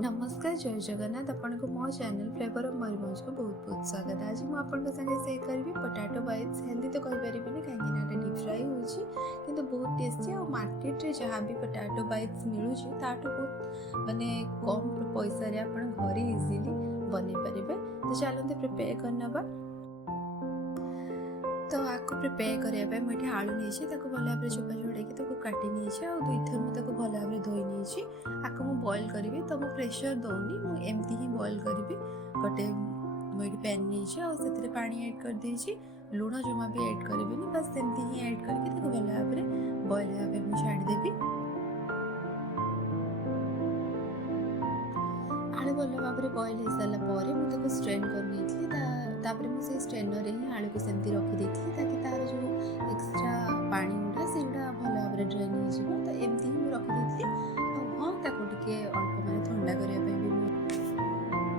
नमस्कार जय जगन्नाथ आपण को मो चैनल फ्लेवर ऑफ मयूरभंज को बहुत बहुत स्वागत। आज मुझे आपण संगे शेयर करी पोटैटो बाइट्स। हेल्दी तो कहि परिबेनी कहीं डीप फ्राई होची किंतु बहुत टेस्टी और मार्केट रे जहाँ भी पोटैटो बाइट्स मिलूची ताटो बहुत माने कम पैसा रे आपण घरे इजीली बनै परिबे। तो चलते प्रिपेयर करनबा। तो आपको प्रिपेयर करने मुझे आलू नहीं भल भाव चोपा छोड़े काटी नहीं और दुई थर मुझे भल भाव धोई नहीं आपको मुझे बॉइल करी। तो मुझे प्रेशर दौनी मुझे ही बॉइल करी। गोटे मुझे पैन नहीं और से पानी ऐड कर देछि। लुण जमा भी ऐड करी बस सेमती ही ऐड करके भल भाव बॉइल होगा मुझे छाड़देवी। आलू भल भाव बॉइल हो सारापर मुझे स्ट्रेन कर मुझे स्ट्रेनर ही आलू को सेमती रखी ताकि तार जो एक्सट्रा पानी गुड़ा से भल भाव ड्रेन हो। तो एमती ही रखी हाँ ताको टिके अल्प माने ठंडा करने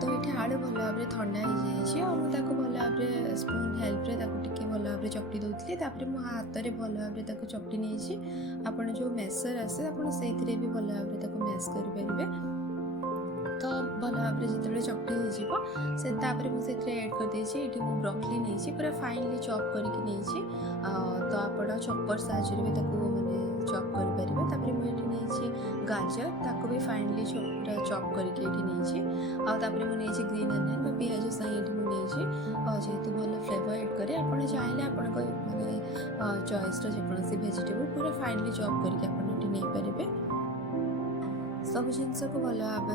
तो ये आलू भल भाव ठंडा हो जाए भल भाव स्पून हेल्प टिके भल भाव चकटी दूसरी मो हाथ में भल भाव चकटी नहीं आप जो मेसर आसे से भी भल भाव मेस करें। तो भल भाव जो चकटी हो मुझे ऐड कर ये ब्रोकली नहीं पूरा फाइनली चॉप करके नहीं। तो आप चॉपर साहाଯ୍य भी माने चॉप करें। मुझे गाजर ताको भी फाइनली पूरा चॉप करके नहीं ग्रीन अनियन पियाज साई मुझे जेहेतु भल फ्लेवर ऐड करे आप चाहिए आप माने चॉइस जेकोसी वेजिटेबल पूरा फाइनली चॉप करके नहीं पारे। सब जिनस को भल भाव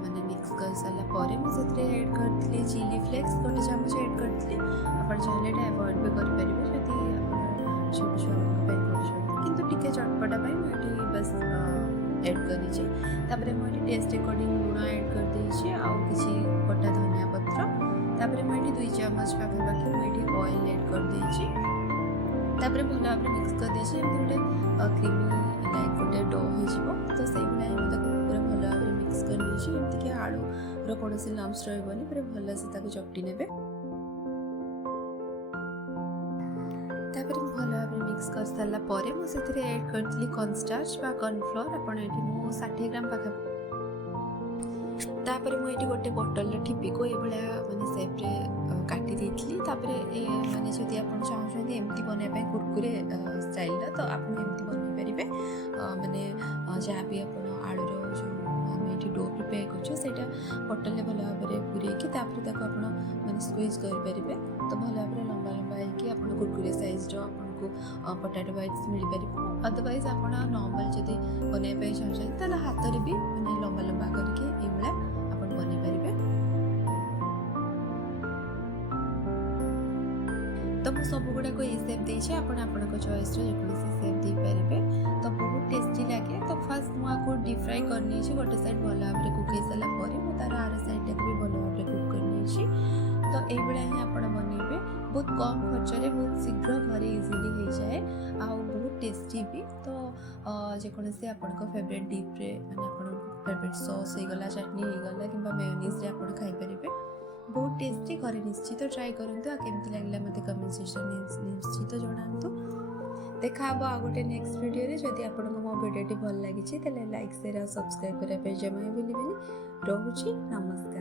माने मिक्स कर सारापर मुझे ऐड करी चिली फ्लेक्स गोटे चामच ऐड करी। आप चाहिए अवॉइड भी करेंगे छोट छुआ किंतु टिके चटपटा मुझे बस ऐड कर मुझे टेस्ट अकॉर्डिंग लुण ऐड कर देछि आउ किछि कटा धनिया पत्र मुझे 2 चामच पाखापाखि मुझे ऑयल ऐड कर देछि। भल भाव मिक्स कर देछि गोटे क्रीमी लाइक गोटे डो हो तो से पूरा भल भाव मिक्स करमती आलू कौन लम्स रही पूरा भल से चकटी ने भल भाव मिक्स कर सारापर मुझे ऐड करी कॉर्नस्टार्च बा कॉर्नफ्लोर आप 60 ग्राम पाखापाखि मुझे गोटे बोतल ठिपी को ये माने सेप्रे काटी देती माने जदि आप चाहते एमती बनवाई कुरकुरे स्टाइल तो आप एमती बनई पारे। माने जहाँ भी आप आलूर जो आम ये डो प्रिपेयर कर बोतल भल भाव पूरेकी माने स्क्वीज करेंगे। तो भल भाव लंबा लंबा हो कुरकुरे साइज आपको पोटैटो बाइट्स मिल पार। अदरवाइज आप नॉर्मल जदि बनवाई चाहते हाथ में भी माने लंबा लंबा करके ये बन पारे। तो मुझे सब गुड़ाक ये सेप देछि आपण चॉइस जेकोसी सेप दे पारे। तो बहुत टेस्टी लगे। तो फास्ट मुझे डीप फ्राई करनी गोटे साइड भल भाव कुक हो सारापर तार आर साइड भी भल भाव कुक करनी। तो ये ही आप बनइबे बहुत कम खर्च बहुत शीघ्र घरे इजिली हो जाए आ बहुत टेस्टी भी। तो जेकोसी आपण फेवरेट डीप रे माने आपण फेवरेट सॉस होगला चटनी होगला कि मेयोनीज रे आपण खाई परिबे बहुत टेस्टी। घरे निश्चित ट्राई करूँ केमती लगे मत कमेंट सेक्शन निश्चित जनातु। देखा आ गोटे नेक्स्ट वीडियो जदि आपको मो वीडियो भल लगी लाइक शेयर और सब्सक्राइब करने जमा भूलिए। रोची नमस्कार।